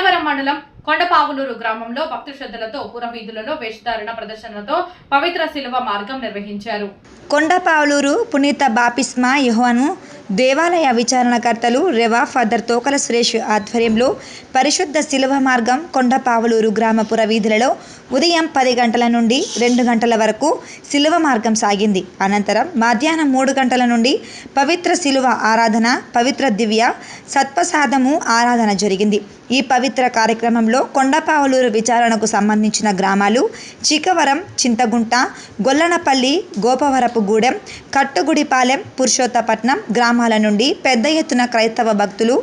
గన్నవరం మండలం కొండపావులూరు గ్రామంలో భక్తి శ్రద్ధలతో పురవీధులలో వేషధారణ ప్రదర్శనలతో పవిత్ర శిలువ మార్గం నిర్వహించారు. కొండపావులూరు పునీత బాప్తిస్మా యోహాను దేవాలయ విచారణకర్తలు రెవా ఫాదర్ తోకల సురేష్ ఆధ్వర్యంలో పరిశుద్ధ శిలువ మార్గం కొండపావులూరు గ్రామ పురవీధులలో ఉదయం 10 గంటల నుండి 2 గంటల వరకు శిలువ మార్గం సాగింది. అనంతరం మధ్యాహ్నం 3 గంటల నుండి పవిత్ర శిలువ ఆరాధన, పవిత్ర దివ్య సత్ప్రసాదము ఆరాధన జరిగింది. ఈ పవిత్ర కార్యక్రమంలో కొండపావులూరు విచారణకు సంబంధించిన గ్రామాలు చికవరం, చింతగుంట, గొల్లనపల్లి, గోపవరపుగూడెం, కట్టుగుడిపాలెం, పురుషోత్తపట్నం గ్రామాల నుండి పెద్ద ఎత్తున క్రైస్తవ భక్తులు,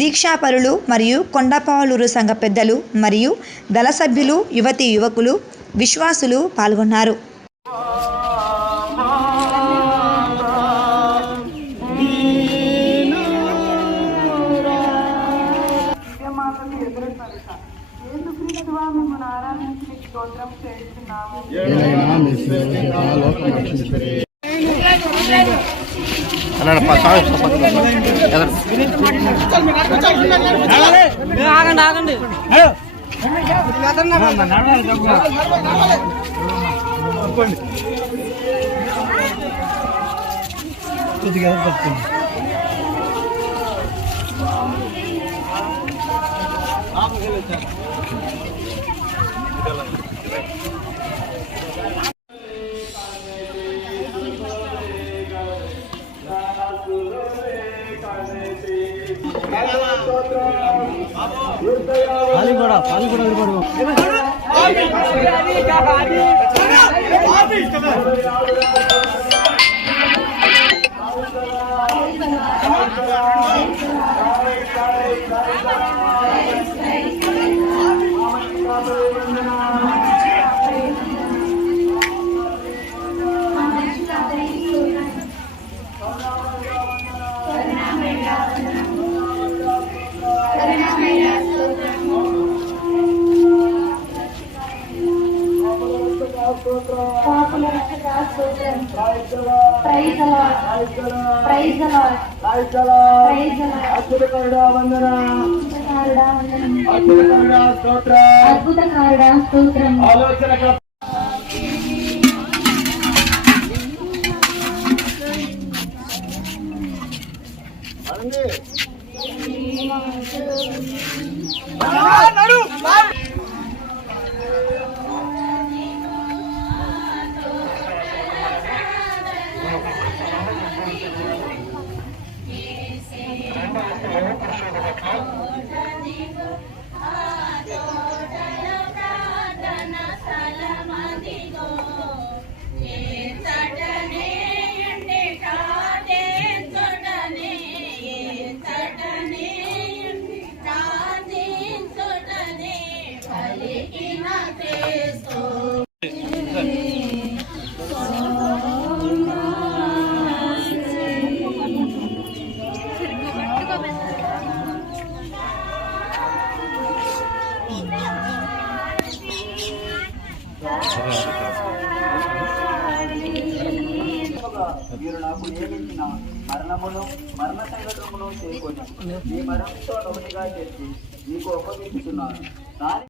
దీక్షాపరులు మరియు కొండపావులూరు సంఘ పెద్దలు మరియు దళ సభ్యులు, యువతీ యువకులు, విశ్వాసులు పాల్గొన్నారు. ఆగండి పాలి కూడా అద్భుతకారుడా స్తోత్రం. మీరు నాకు నియమించిన మరణమును మరణ సంగతమును చేరుకొని మీ మరణంతో ఒకటిగా చేసి మీకు అప్పగిస్తున్నాను.